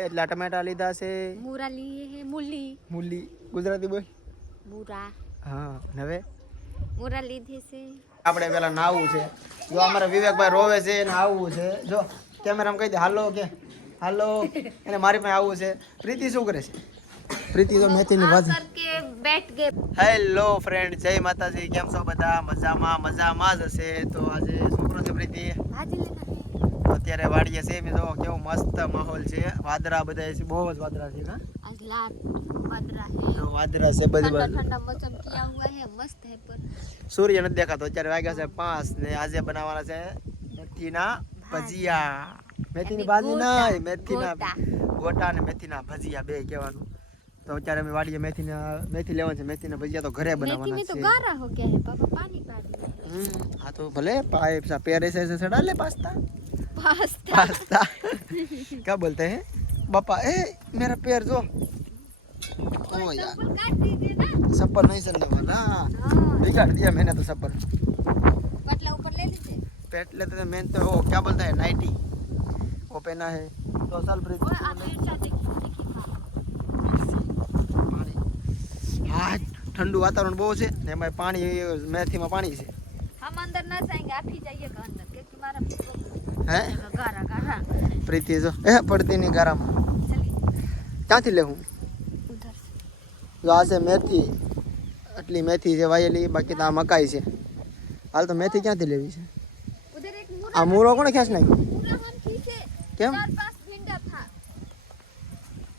એટલા ટમેટા લીધા છે. મૂરા લીએ હે મૂલી. મૂલી. ગુજરાતી બોલ. મૂરા. હા હવે? મૂરા લીધે છે. આપણે પેલા નાવું છે. જો અમારા વિવેકભાઈ રોવે છે એને આવવું છે. જો કેમેરામાં કહી દે હાલો કે હાલો. એને મારી પાસે આવવું છે. પ્રીતિ શું કરે છે? પ્રીતિ તો મેથીની ભાજી હેલો ફ્રેન્ડ જય માતાજી. કેમ છો બધા? મજામાં મજામાં જ હશે. તો આજે શું કરો છો પ્રીતિ? ભાજી અત્યારે વાડીએ છે એમ જો કેવો મસ્ત માહોલ છે વાદરા બધા છે બહુ જ વાદરા છે કા વાદરા છે બધી બાજુ સૂર્ય નથી દેખાતો અત્યારે વાગ્યા છે પાંચ ને આજે બનાવવાના છે મેથીના ભજીયા મેથીની ભાજી ના મેથીના ગોટા અને મેથીના ભજીયા બે કહેવાનું તો અત્યારે અમે વાડીએ મેથીના મેથી લેવાનું છે મેથીના ભજીયા તો ઘરે બનાવવાના છે ગારા હો કે પાપા પાણી પાડી હા તો ભલે પાઇપ સા પેરેસે સડા લે પાસ્તા पास्ता पास्ता पास्ता क्या बोलते हैं पापा ए मेरा पैर जो ओ यार चप्पल काट दीजिए ना चप्पल नहीं चलने वाला हाँ बिगाड़ दिया मैंने तो चप्पल पटला ऊपर ले लीजिए पेट लेते थे मैंने तो वो क्या बोलता है नाइटी वो पहना है तो साल और आप मिर्चा देखिए देखिए પાણી હા ઠંડુ વાતાવરણ બહુ છે ને એમાં પાણી મેથીમાં પાણી છે हम अंदर ना जाएंगे आप ही जाइएगा अंदर क्योंकि हमारा હે? પ્રીતિ જો. એ પડતીની ની ક્યાંથી લેવું? જો આ છે મેથી. આટલી મેથી છે વાયેલી બાકી તો આ મકાઈ છે. હાલ તો મેથી ક્યાંથી લેવી છે? આ મૂળો કોને ખેંચ નાખ્યો? કેમ?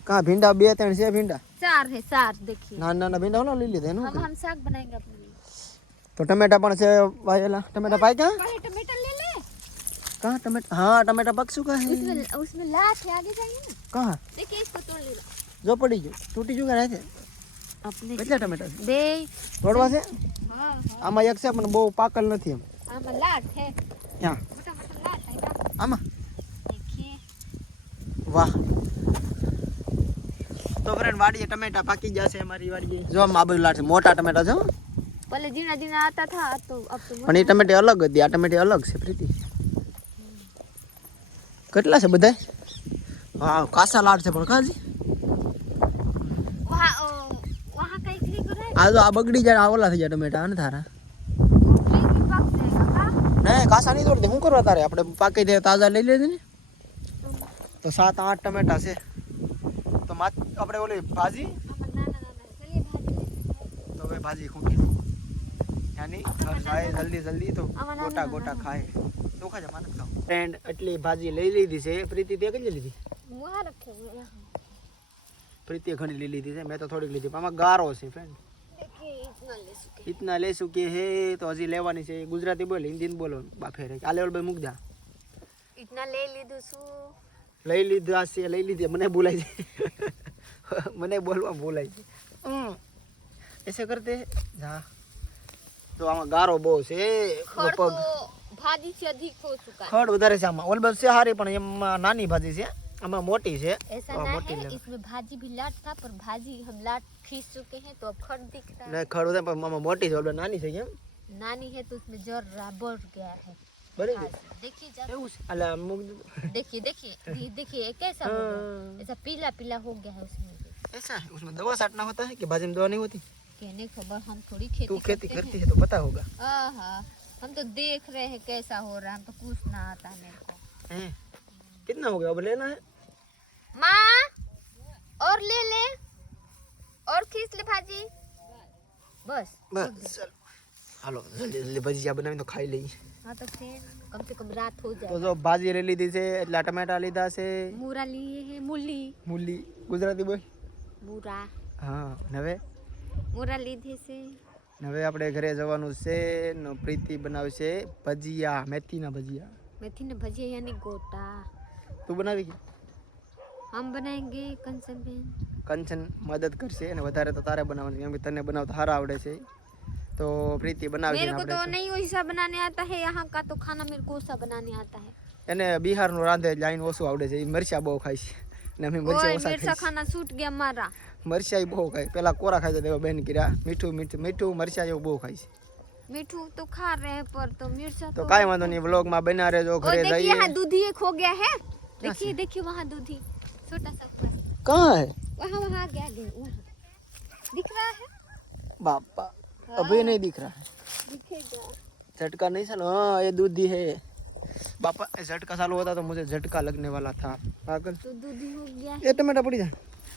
કા ભીંડા બે ત્રણ છે ભીંડા? ચાર છે ચાર દેખી. નાના નાના ભીંડા ઓલા લઈ લીધા એનું હમ શાક બનાવેંગે તો ટમેટા પણ છે વાયેલા. ટમેટા પાક્યા? कहाँ टमाटर हाँ टमाटर पक चुका है उसमें उसमें लात है आगे जाइए ना कहाँ देखिए इसको तोड़ ले लो जो पड़ी जो टूटी चुका नहीं थे अपने કેટલા ટમેટા છે दे તોડવા છે हाँ આમાં એક છે પણ બહુ પાકલ નથી એમ हाँ में लात है ક્યાં मोटा मोटा लात है ना આમાં देखिए વાહ તો ફ્રેન્ડ વાડીએ ટમેટા પાકી જશે અમારી વાડીએ જો આમ આ બધું લાટ છે મોટા ટમેટા છે હો. पहले जीना जीना आता था अब तो अब तो પણ એ ટમેટી અલગ હતી આ ટમેટી અલગ છે પ્રીતિ કેટલા છે બધા હા કાસા લાટ છે પણ કાજી वहाँ ओ, वहाँ कहीं कहीं को रहे આ જો આ બગડી જાય આ ઓલા થઈ જાય ટમેટા અને તારા ट्री भी पक जाएगा हाँ નહીં કાસા નહીં તોડતી શું કરવા તારે આપણે પાકી દે તાજા લઈ લેજે ને તો સાત આઠ ટમેટા છે તો માત આપણે ઓલી ભાજી अब ना ना ना ना चलिए भाजी તો હવે ભાજી ખૂટી યાની ઘર જાય જલ્દી જલ્દી તો આમાં ના, ગોટા ના, ગોટા ના. ફ્રેન્ડ એટલી ભાજી લઈ લીધી છે. પ્રીતિ તે કેટલી લીધી? પ્રીતિ ઘણી લઈ લીધી છે. મેં તો થોડીક લીધી પણ આમાં ગારો છે ફ્રેન્ડ ઇતના લેશું કે હે તો હજી લેવાની છે. ગુજરાતી બોલ હિન્દી બોલો બાફે રે. આ લેવલ ભાઈ મૂક જા. ઇતના લઈ લીધું છું. લઈ લીધું આ છે લઈ લીધી. મને બોલાય છે. મને બોલવા બોલાય છે. એસે કરતે? જા. તો આમાં ગારો બહુ છે. પગ. तो भाजी से अधिक हो चुका है ખડ વધારે છે આમાં ઓલ બસ છે હારી પણ એમાં નાની ભાજી છે આમાં મોટી છે ऐसा तो ना मोटी है लग- इसमें भाजी भी लाट था पर भाजी हम लाट खींच चुके हैं तो अब खड़ दिख रहा ને खड વધારે પણ આમાં મોટી છે ઓલ નાની છે કેમ है नानी है तो उसमें जर रहा बढ़ गया है બરાબર भाजी। देखिए जरा એવું છે અલા આમ મૂક દીધું देखिए देखिए ये देखिए ये कैसा हो गया हाँ। ऐसा पीला पीला हो गया है उसमें भी। ऐसा है उसमें दवा साटना होता है कि भाजी में दवा नहीं होती कहने खबर हम थोड़ी खेती तू खेती करते करती है तो पता होगा हैं आहा, हम तो देख रहे हैं कैसा हो रहा है हम तो कुछ ना आता है मेरे को हैं? कितना हो गया अब लेना है माँ और ले ले और खींच ले भाजी बस બસ ચાલો હાલો જલ્દી જલ્દી ભજીયા બનાવીને તો ખાઈ લઈએ हाँ तो फिर कम से कम रात हो તો जाए જો ભાજી લઈ લીધી છે એટલા ટમેટા લીધા છે मूरा लिए है मूली મૂલી ગુજરાતી બોલ मूरा હા ને હવે मूरा લીધી છે ને હવે આપણે ઘરે જવાનું છે ને પ્રીતિ બનાવશે ભજીયા મેથીના ભજીયા. મેથીના ભજીયા યાની ગોટા. તું બનાવી કે? હમ બનાવેંગે કંચન બેન કંચન મદદ કરશે અને વધારે તો તારે બનાવવાનું કેમ કે તને બનાવતા હારા આવડે છે. તો પ્રીતિ બનાવી મેરે કો તો નહીં ઓસા બનાને આતા હે યહાં કા તો ખાના મેરે કો બનાને આતા હે. એને બિહારનું રાંધે લાઈન ઓછું આવડે છે એ મરચા બહુ ખાય છે. ને અમે મરચા ओए ઓછા मिर्चा ખાઈ खाना छूट गया हमारा મરચા બહુ ખાય પેલા કોરા ખાય તો બેન કર્યા મીઠું મીઠું મીઠું મરચા એવું બહુ ખાય છે मीठू तो खा रहे हैं पर तो मिर्चा તો तो કાંઈ વાંધો નહીં વ્લોગમાં બના રહેજો ओ ઘરે देखिए જઈએ यहाँ दूधी एक हो गया है देखिए देखिए वहाँ दूधी छोटा सा हुआ है। कहाँ है वहाँ वहाँ आगे आगे वहाँ दिख रहा है बापा अभी नहीं दिख रहा है दिखेगा झटका नहीं सालो हाँ ये दूधी है बापा झटका चालू होता तो मुझे झटका लगने वाला था पागल तो दूध हो गया એ ટમેટા પડી જાય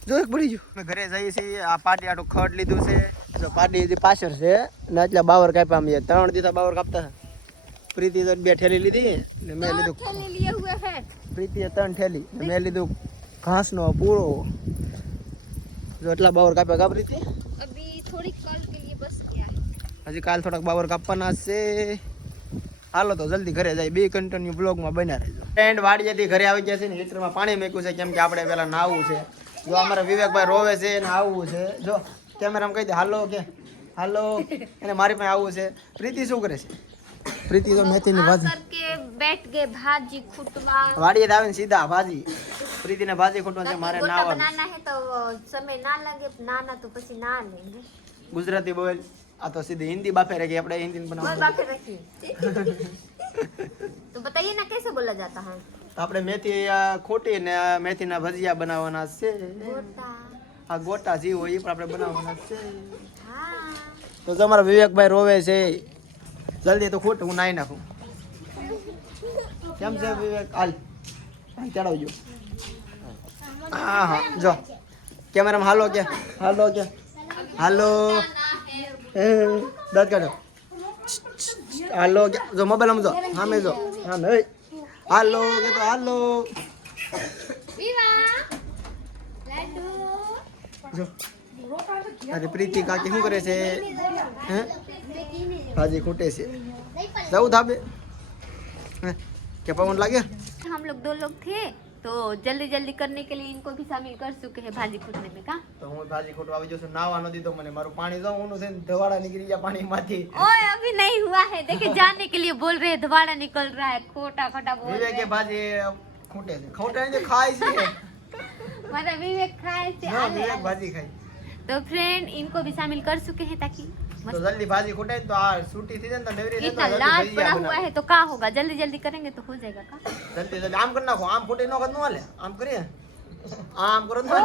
જો એક પડી ગયું અમે ઘરે જઈએ છીએ આ પાટી આટું ખડ લીધું છે જો પાટી હજી પાછળ છે ને એટલા બાવર કાપ્યા અમે ત્રણ દીધા બાવર કાપતા પ્રીતિ તો બે ઠેલી લીધી ને મેં લીધું थैले लिए हुए हैं પ્રીતિએ ત્રણ ઠેલી ને મેં લીધું ઘાસનો પૂળો જો એટલા બાવર કાપ્યા કા પ્રીતિ अभी थोड़ी कल के लिए बस गया है હજી કાલ થોડાક બાવર કાપવાના છે હાલો તો જલ્દી ઘરે જાય. બે કન્ટિન્યુ બ્લોગમાં બન્યા રહેજો. વાડીએ વાડિયાથી ઘરે આવી ગયા છે ને હેચરમાં પાણી મેક્યું છે કેમ કે આપણે પેલા નાવું છે. જો અમારા વિવેકભાઈ રોવે છે ને આવવું છે. જો કેમેરામાં કહી દે હાલો કે હાલો. અને મારી પાસે આવવું છે. પ્રીતિ શું કરે છે? પ્રીતિ તો મેથીની ભાજી. બેઠ ગઈ ભાજી ખૂટવા. વાડીએ આવીને સીધા ભાજી. પ્રીતિ ને ભાજી ખૂટવા છે મારે નાવાનું. નાના હે તો સમય ના લાગે નાના તો પછી ના લેંગે ગુજરાતી બોલ. આ તો સીધી હિન્દી બાફે રહી આપણે હિન્દી कोई બનાવવાનું बाकी रखिए तो बताइए ना कैसे बोला जाता है તો આપણે મેથી આ ખોટી ને આ મેથીના ભજીયા બનાવવાના છે गोटा આ ગોટા જીવ હોય એ પણ આપણે બનાવવાના છે हाँ તો તમારા વિવેકભાઈ રોવે છે જલ્દી તો ખોટું હું નાઈ નાખું કેમ છે વિવેક હાલ હાલ ચડાવજો હા હા જો કેમેરામાં હાલો કે હાલો કે હાલો હે, દાંત કાઢો હાલો કે જો મોબાઈલ જો સામે જો સામે ઓય. હાલો કે તો હાલો विवा लड्डू જો અરે પ્રીતિ કાકી શું કરે છે હે ભાજી ખૂટે છે જવું ધાબે હે, કે પવન લાગે हम लोग दो लोग थे तो जल्दी जल्दी करने के लिए इनको भी शामिल कर चुके हैं भाजी कूटने में का તો હું ભાજી ખોટવા આવી જશું નાવા ન દીધો મને મારું પાણી જો ઊંડું છે ને ધવાડા નીકળી ગયા પાણીમાંથી ओए अभी नहीं हुआ है देखिए जाने के लिए बोल रहे हैं धवाड़ा निकल रहा है खोटा खोटा बोल रहे વિવેકે भाजी ખૂટે છે ખૂટે ને ખાય છે हैं हमारा विवेक खाए से ના, आले વિવેક आले। ભાજી ખાય तो फ्रेंड इनको भी शामिल कर चुके हैं ताकि तो जल्दी भाजी खुटे तो आ सूटी थी तो नेवरी इतना लाल पड़ा हुआ है तो क्या होगा जल्दी जल्दी करेंगे तो हो जाएगा का जल्दी जल्दी आम करना को आम फूटे नो करने वाले आम करिए? आम करो तो ना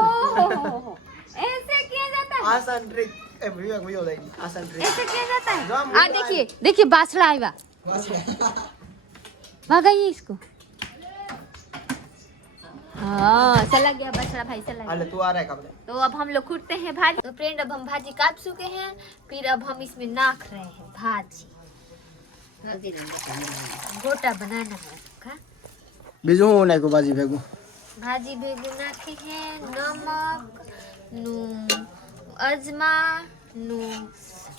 ऐसे किया जाता है? आसान ट्रिक आसान ट्रिक ऐसे किया जाता है? आ देखिए देखिए बासड़ा आया भागा ये इसको। हाँ गया भाई तू आ रहा है तो अब हम लोग कूटते हैं भाजी। तो फ्रेंड अब हम भाजी काट चुके हैं फिर अब हम इसमें नाख रहे हैं भाजी। गोटा बनाना है को भाजी भेगू? भाजी भेगू नमक अजमा नु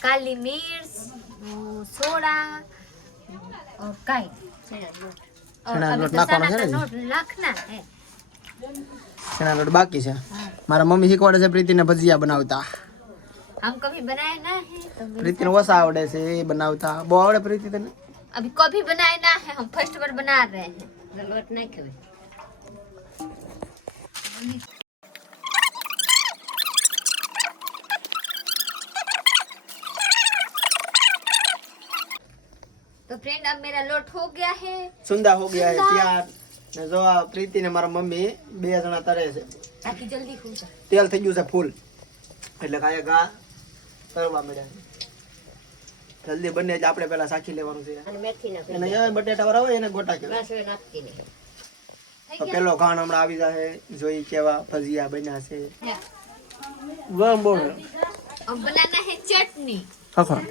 काली मिर्च सोडा और काई। और अभी तो सारा नोट है। ચણા લોટ બાકી છે મારા મમ્મી શીખવાડે છે પ્રીતિને ભજીયા બનાવતા हम कभी बनाए ना है तो मेरे પ્રીતિને ઓછા આવડે છે એ બનાવતા બહુ આવડે પ્રીતિ તને अभी कभी बनाए ना है हम फर्स्ट बार बना रहे हैं लोट नहीं खेवे तो फ्रेंड अब मेरा लोट हो गया है સુંદા હો ગયા હે સુંદા. ને જો આ પ્રીતિ ને મારા મમ્મી બે જણા તરે છે. આખી જલ્દી ખૂંચા તેલ થઈ ગયું છે ફૂલ. એટલે કાય ગા તરવા મળ્યા જલ્દી બંને જ આપણે પેલા સાખી લેવાનું છે. અને મેથી નાખી અને બટેટા વાળા હોય એને ગોટા કે બસ એ નાખી દે. તો પેલો ખાણ હમણાં આવી જાય જોઈ કેવા ભજીયા બન્યા છે. વાહ બહુ અંબલાના હે ચટણી. હા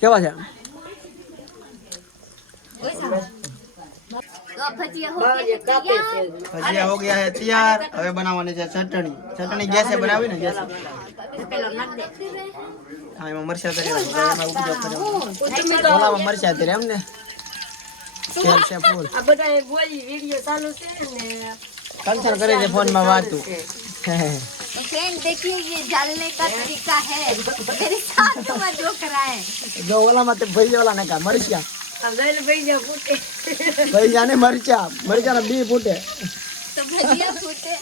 કેવા છે ઓય સાહેબ ભજીયા હો ગયા હે તૈયાર હવે બનાવવાની છે ચટણી ચટણી ગેસે બનાવી ને ગેસે હા એમાં મરચા તરી એમાં ઉપયોગ કર્યો ઓલામાં મરચા તરી એમ ને તેલ છે ફૂલ આ બધા બોલી વિડીયો ચાલુ છે ને કંચન કરે છે ફોનમાં વાતું तो फ्रेंड देखिए ये डालने का तरीका है मेरे साथ में जो कराए જો ઓલામાં તે ભરી ઓલા ને કા મરચા આ ગયેલ ભાઈ જ્યાં ફૂટે ભરી જાને મરચા મરચા ના બી ફૂટે तो भजिया फूटे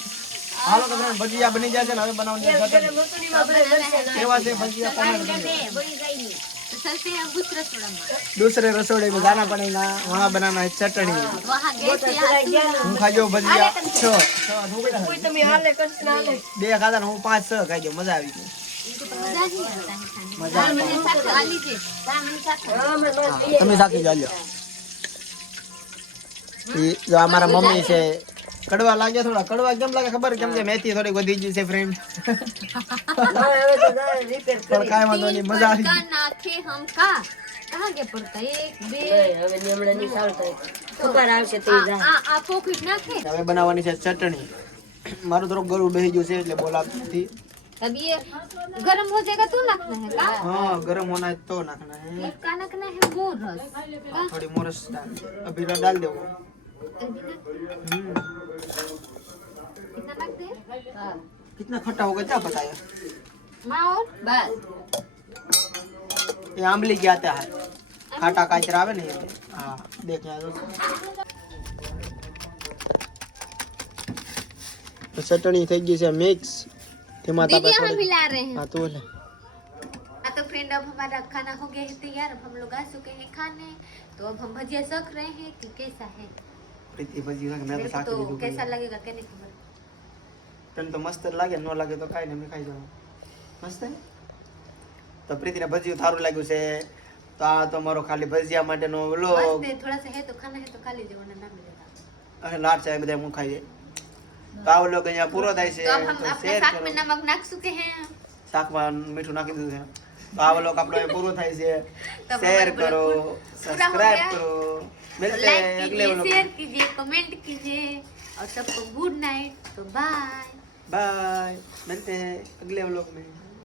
હાલો તો friend, ભજીયા બની જશે ને હવે બનાવવાની છે ચટણી મસૂરીમાં બધા बनाना है કેવા છે ભજીયા કોમેન્ટ કરજો तो चलते हैं दूसरे रसोड़ा में दूसरे रसोड़े में जाना पड़ेगा वहाँ बनाना है चटनी वहाँ गए थे आज હું ખાજો ભજીયા છ છ હું કેટલા કોઈ ખાધા? તમે હાલે કરશે ને હાલે બે ખાધા ને હું પાંચ છ ખાઈ ગયો મજા આવી ગઈ इनको तो मजा नहीं आता है खाने में मजा हाँ, मैंने साथ खा लीजिए हाँ, मैंने साथ खा હા અમે હા, તમે સાકી જાજો ઈ જો અમારા મમ્મી છે કડવા લાગે થોડા કડવા કેમ લાગે ખબર કેમ કે મેથી થોડી વધી ગઈ છે ફ્રેન્ડ હા, હવે તો જાય રિપેર પણ કાંઈ વાંધો तीन નહીં મજા આવી पड़का नाखे हम का कहाँ के पड़ता एक बे નહીં હવે ની હમણાં નહીં સારું થાય સુકાર આવશે તો आ ઈ જાય आ आ पोखिट नाखे હવે બનાવવાની છે ચટણી મારું થોડુંક ગળું બેસી ગયું છે એટલે બોલાતું નથી तब ये गर्म हो जाएगा तो नाखना है का हाँ गरम होना है तो नाखना है इसका नाखना है मोर रस का थोड़ी मोरस डाल अभी डाल दो अभी ना- हम्म, कितना नाख दे कितना खट्टा होगा क्या पता है माँ और बस ये आंवली के आता है खाटा काचरा आवे नहीं हाँ देख यहाँ दोस्तों। तो चटनी થઈ ગઈ છે મિક્સ તેમાં दीदी આપણે हम થોડી मिला रहे हैं હા તો લે हाँ तो फ्रेंड अब हमारा खाना हो गया है तैयार अब हम लोग आ चुके हैं खाने तो अब हम भजिया सक रहे हैं कि कैसा है પ્રીતિ ભજી લાગે મેં તો मेरे को શાક तो લીધું कैसा लगेगा कहने खबर તને તો મસ્ત જ લાગે ન લાગે તો કાંઈ નહીં મેં ખાઈ જવાનું મસ્ત હે? તો પ્રીતિને ભજીયું સારું લાગ્યું છે તો આ તો મારો ખાલી ભજીયા માટેનો मस्त વ્લોગ है थोड़ा सा है तो खाना है तो खा लीजिए वरना ना मिलेगा અને લાડ છે એ બધા હું ખાઈ જાય તો આ વ્લોગ અહીંયા પૂરો થાય છે तो अब हम તો अपने શેર साथ કરો में नमक नाख चुके हैं શાકમાં મીઠું નાખી દીધું છે તો આ વ્લોગ આપણો અહીં પૂરો થાય છે तब શેર हमारा કરો पूरा हो સબસ્ક્રાઇબ गया। કરો मिलते लाइक हैं अगले कीजिए व्लॉग शेयर कीजिए कमेंट कीजिए और सबको गुड नाइट तो बाय बाय मिलते हैं अगले व्लॉग में